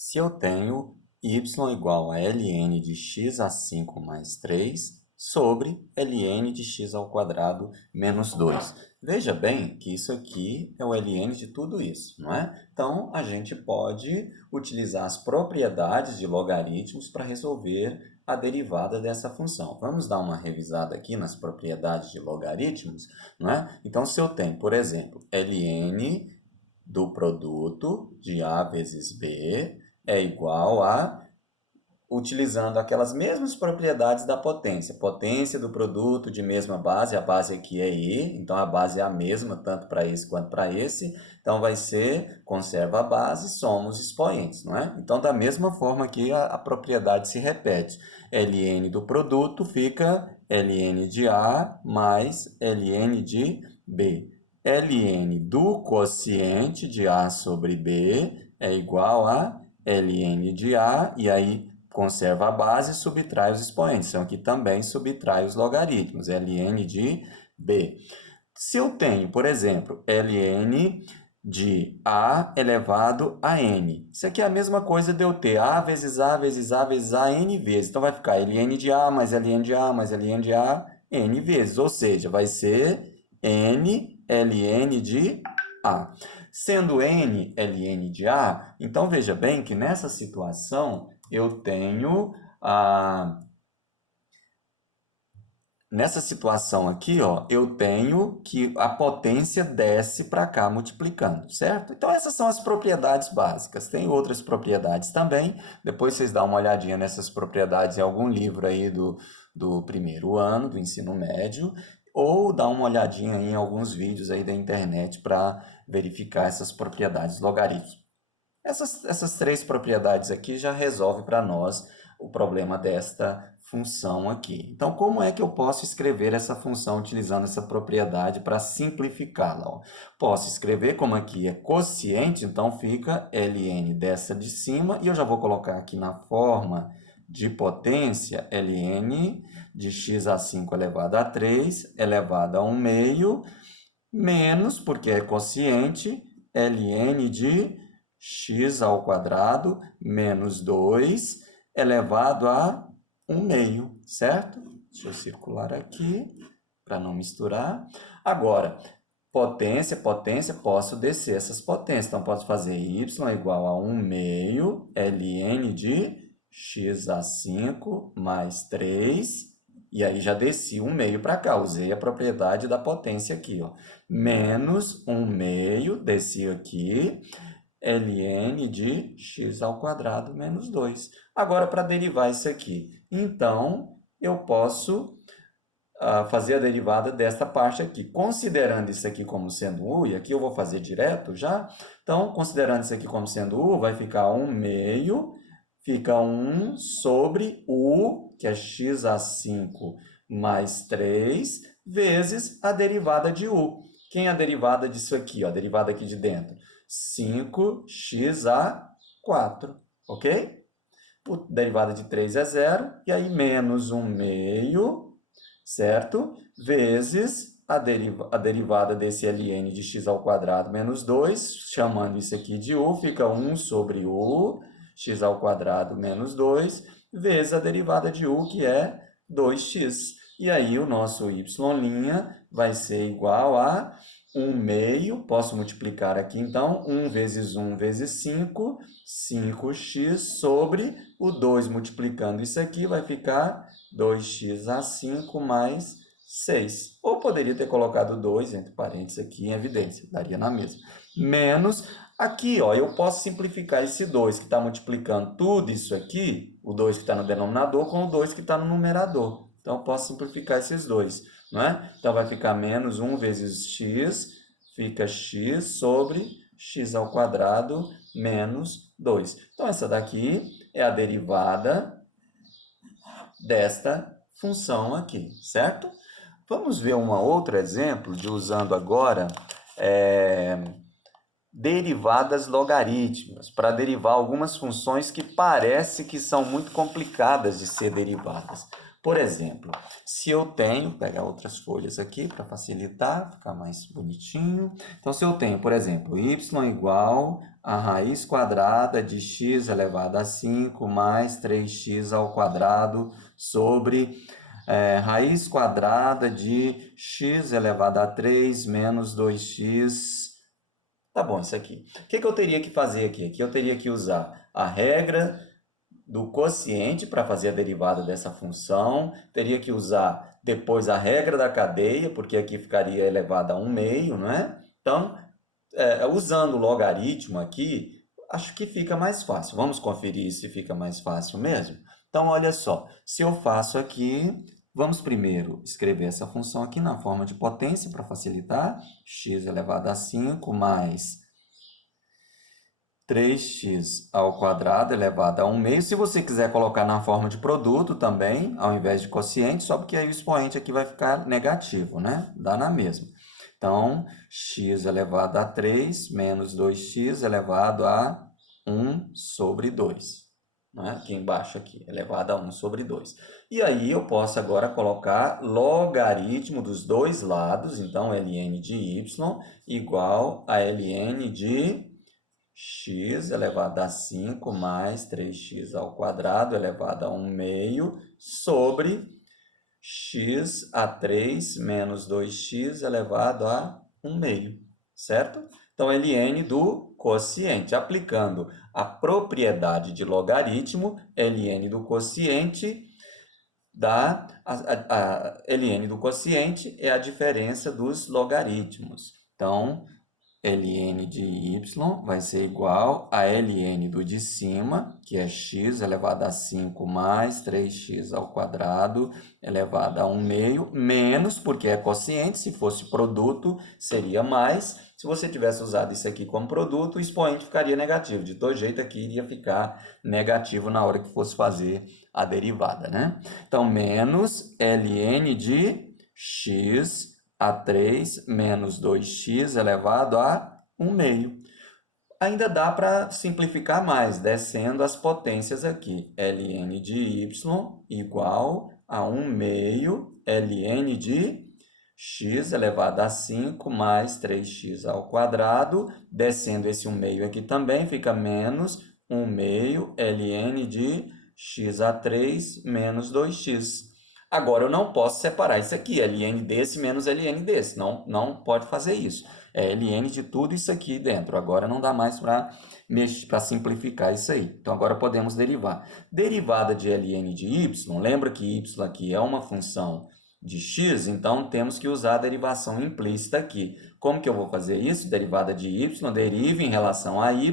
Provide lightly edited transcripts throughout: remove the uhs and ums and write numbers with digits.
Se eu tenho y igual a ln de x a 5 mais 3 sobre ln de x ao quadrado menos 2. Veja bem que isso aqui é o ln de tudo isso, não é? Então, a gente pode utilizar as propriedades de logaritmos para resolver a derivada dessa função. Vamos dar uma revisada aqui nas propriedades de logaritmos, não é? Então, se eu tenho, por exemplo, ln do produto de A vezes B é igual a, utilizando aquelas mesmas propriedades da potência. Potência do produto de mesma base, a base aqui é I, então a base é a mesma, tanto para esse quanto para esse. Então vai ser, conserva a base, somos expoentes, não é? Então da mesma forma aqui a propriedade se repete. Ln do produto fica Ln de A mais Ln de B. Ln do quociente de A sobre B é igual a Ln de A, e aí conserva a base e subtrai os expoentes. Então, aqui também subtrai os logaritmos, ln de B. Se eu tenho, por exemplo, ln de A elevado a n, isso aqui é a mesma coisa de eu ter A vezes A vezes A vezes A n vezes. Então, vai ficar ln de A mais ln de A mais ln de A n vezes, ou seja, vai ser n ln de A. Sendo n ln de A, então veja bem que nessa situação eu tenho nessa situação aqui, ó, eu tenho que a potência desce para cá multiplicando, certo? Então essas são as propriedades básicas. Tem outras propriedades também. Depois vocês dão uma olhadinha nessas propriedades em algum livro aí do primeiro ano do ensino médio, ou dá uma olhadinha em alguns vídeos aí da internet para verificar essas propriedades logaritmos. Essas três propriedades aqui já resolvem para nós o problema desta função aqui. Então, como é que eu posso escrever essa função utilizando essa propriedade para simplificá-la? Posso escrever como aqui é quociente, então fica ln dessa de cima, e eu já vou colocar aqui na forma de potência ln de x a 5 elevado a 3 elevado a 1 meio, menos, porque é quociente, ln de x ao quadrado menos 2 elevado a 1 meio, certo? Deixa eu circular aqui para não misturar. Agora, potência, posso descer essas potências. Então, posso fazer y igual a 1 meio ln de x a 5 mais 3. E aí já desci 1 meio para cá, usei a propriedade da potência aqui, ó. Menos 1 meio, desci aqui, ln de x ao quadrado menos 2. Agora, para derivar isso aqui, então, eu posso fazer a derivada desta parte aqui. Considerando isso aqui como sendo u, e aqui eu vou fazer direto já, então, considerando isso aqui como sendo u, vai ficar 1 meio, fica 1 sobre u, que é x a 5 mais 3, vezes a derivada de u. Quem é a derivada disso aqui? Ó, a derivada aqui de dentro. 5x a 4, ok? A derivada de 3 é 0, e aí menos 1 meio, certo? Vezes a derivada desse ln de x ao quadrado menos 2, chamando isso aqui de u, fica 1 sobre u, x ao quadrado menos 2, vezes a derivada de u, que é 2x. E aí o nosso y' vai ser igual a 1 meio, posso multiplicar aqui então, 1 vezes 1 vezes 5, 5x sobre o 2 multiplicando isso aqui, vai ficar 2x a 5 mais 6. Ou poderia ter colocado 2 entre parênteses aqui em evidência, daria na mesma. Menos, aqui ó, eu posso simplificar esse 2 que está multiplicando tudo isso aqui, o 2 que está no denominador, com o 2 que está no numerador. Então, eu posso simplificar esses dois, não é? Então, vai ficar menos 1 vezes x, fica x sobre x ao quadrado menos 2. Então, essa daqui é a derivada desta função aqui, certo? Vamos ver um outro exemplo de usando agora derivadas logarítmicas, para derivar algumas funções que parece que são muito complicadas de ser derivadas. Por exemplo, se eu tenho, vou pegar outras folhas aqui para facilitar, ficar mais bonitinho. Então, se eu tenho, por exemplo, y igual a raiz quadrada de x elevado a 5 mais 3x ao quadrado sobre raiz quadrada de x elevado a 3 menos 2x. Tá bom, isso aqui. O que eu teria que fazer aqui? Aqui eu teria que usar a regra do quociente para fazer a derivada dessa função, teria que usar depois a regra da cadeia, porque aqui ficaria elevado a 1 meio, não é? Então, usando o logaritmo aqui, acho que fica mais fácil. Vamos conferir se fica mais fácil mesmo? Então, olha só, se eu faço aqui, vamos primeiro escrever essa função aqui na forma de potência para facilitar, x elevado a 5 mais 3x ao quadrado elevado a 1 meio. Se você quiser colocar na forma de produto também, ao invés de quociente, só porque aí o expoente aqui vai ficar negativo, né? Dá na mesma. Então, x elevado a 3 menos 2x elevado a 1 sobre 2. Né? Aqui embaixo, aqui, elevado a 1 sobre 2. E aí eu posso agora colocar logaritmo dos dois lados, então ln de y igual a ln de x elevado a 5 mais 3x ao quadrado elevado a 1 meio sobre x a 3 menos 2x elevado a 1 meio, certo? Então, ln do quociente. Aplicando a propriedade de logaritmo, ln do quociente ln do quociente é a diferença dos logaritmos. Então, ln de y vai ser igual a ln do de cima, que é x elevado a 5 mais 3x ao quadrado elevado a 1 meio, menos, porque é quociente, se fosse produto, seria mais. Se você tivesse usado isso aqui como produto, o expoente ficaria negativo. De todo jeito, aqui iria ficar negativo na hora que fosse fazer a derivada, né? Então, menos ln de x a 3 menos 2x elevado a 1 meio. Ainda dá para simplificar mais, descendo as potências aqui. ln de y igual a 1 meio ln de x elevado a 5 mais 3x ao quadrado. Descendo esse 1 meio aqui também, fica menos 1 meio ln de x a 3 menos 2x. Agora, eu não posso separar isso aqui, ln desse menos ln desse. Não pode fazer isso. É ln de tudo isso aqui dentro. Agora, não dá mais para simplificar isso aí. Então, agora podemos derivar. Derivada de ln de y, lembra que y aqui é uma função de x, então temos que usar a derivação implícita aqui. Como que eu vou fazer isso? Derivada de y deriva em relação a y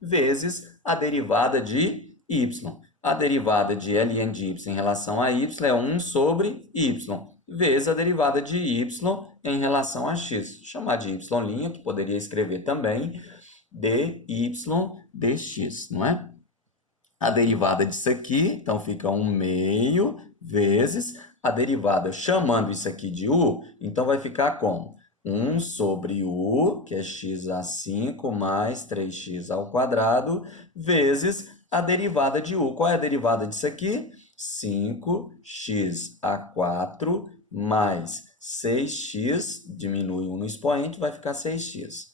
vezes a derivada de y. A derivada de ln de y em relação a y é 1 sobre y, vezes a derivada de y em relação a x. Vou chamar de y', que poderia escrever também dy dx, não é? A derivada disso aqui, então fica 1 meio vezes a derivada, chamando isso aqui de u, então vai ficar como? 1 sobre u, que é x a 5 mais 3x ao quadrado, vezes a derivada de u. Qual é a derivada disso aqui? 5x a 4 mais 6x, diminui 1 no expoente, vai ficar 6x.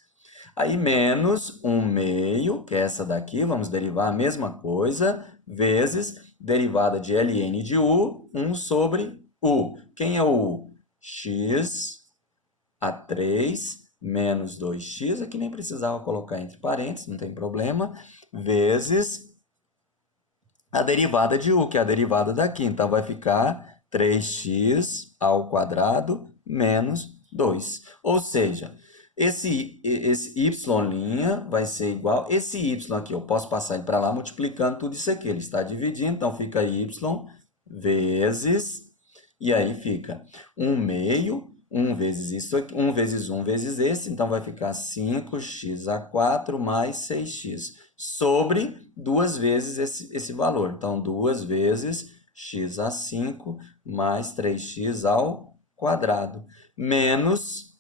Aí, menos 1 meio, que é essa daqui, vamos derivar a mesma coisa, vezes derivada de ln de u, 1 sobre u. Quem é o u? X a 3 menos 2x, aqui nem precisava colocar entre parênteses, não tem problema, vezes a derivada de u, que é a derivada daqui. Então, vai ficar 3x ao quadrado menos 2. Ou seja, esse y' vai ser igual... Esse y aqui, eu posso passar ele para lá multiplicando tudo isso aqui. Ele está dividindo, então fica y vezes... E aí fica 1 meio, 1 vezes isso aqui, 1 vezes 1 vezes esse. Então, vai ficar 5x a 4 mais 6x. Sobre 2 vezes esse valor. Então, 2 vezes x a 5 mais 3x ao quadrado. Menos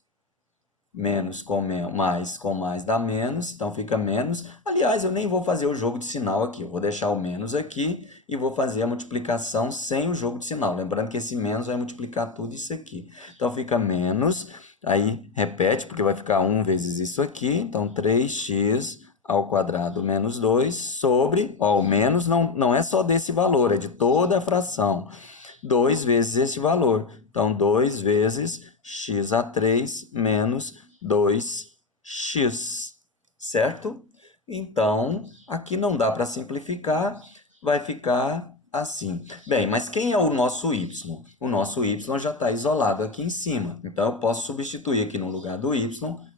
menos com mais dá menos, então fica menos. Aliás, eu nem vou fazer o jogo de sinal aqui, eu vou deixar o menos aqui e vou fazer a multiplicação sem o jogo de sinal. Lembrando que esse menos vai multiplicar tudo isso aqui. Então fica menos, aí repete, porque vai ficar 1 vezes isso aqui, então 3x ao quadrado menos 2 sobre, ó, o menos não é só desse valor, é de toda a fração. 2 vezes esse valor. Então, 2 vezes x a 3 menos 2x, certo? Então, aqui não dá para simplificar, vai ficar assim. Bem, mas quem é o nosso y? O nosso y já está isolado aqui em cima. Então, eu posso substituir aqui no lugar do y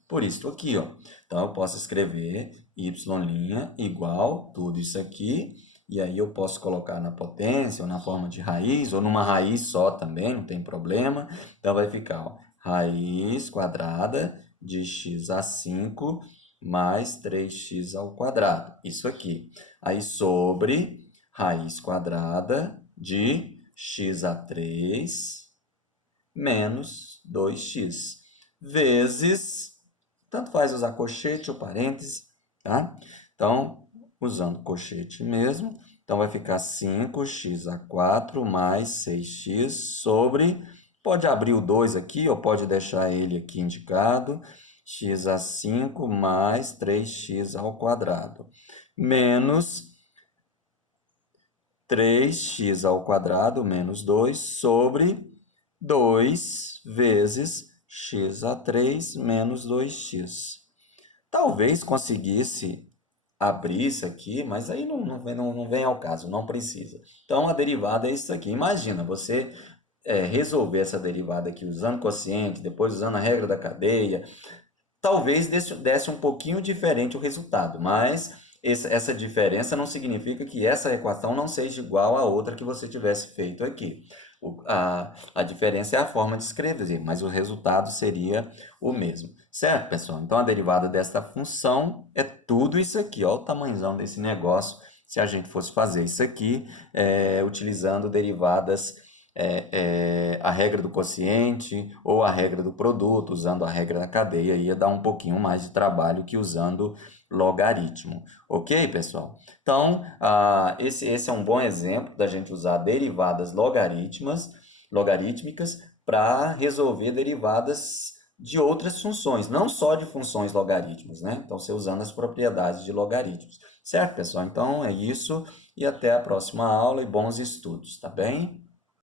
por isso aqui, ó. Então, eu posso escrever y' igual tudo isso aqui. E aí eu posso colocar na potência, ou na forma de raiz, ou numa raiz só também, não tem problema. Então, vai ficar, ó, raiz quadrada de x a 5 mais 3x ao quadrado. Isso aqui. Aí, sobre raiz quadrada de x a 3 menos 2x. Vezes, tanto faz usar colchete ou parêntese, tá? Então, usando colchete mesmo, então vai ficar 5x a 4 mais 6x sobre, pode abrir o 2 aqui ou pode deixar ele aqui indicado, x a 5 mais 3x ao quadrado, menos 3x ao quadrado menos 2 sobre 2 vezes x a 3 menos 2x. Talvez conseguisse abrir isso aqui, mas aí não vem ao caso, não precisa. Então, a derivada é isso aqui. Imagina você resolver essa derivada aqui usando quociente, depois usando a regra da cadeia. Talvez desse um pouquinho diferente o resultado, mas essa diferença não significa que essa equação não seja igual à outra que você tivesse feito aqui. A diferença é a forma de escrever, mas o resultado seria o mesmo. Certo, pessoal? Então, a derivada desta função é tudo isso aqui. Olha o tamanhozão desse negócio se a gente fosse fazer isso aqui utilizando derivadas, a regra do quociente ou a regra do produto, usando a regra da cadeia, ia dar um pouquinho mais de trabalho que usando logaritmo. Ok, pessoal? Então, esse é um bom exemplo da gente usar derivadas logarítmicas para resolver derivadas de outras funções, não só de funções logarítmicas, né? Então, você usando as propriedades de logaritmos. Certo, pessoal? Então, é isso e até a próxima aula e bons estudos, tá bem?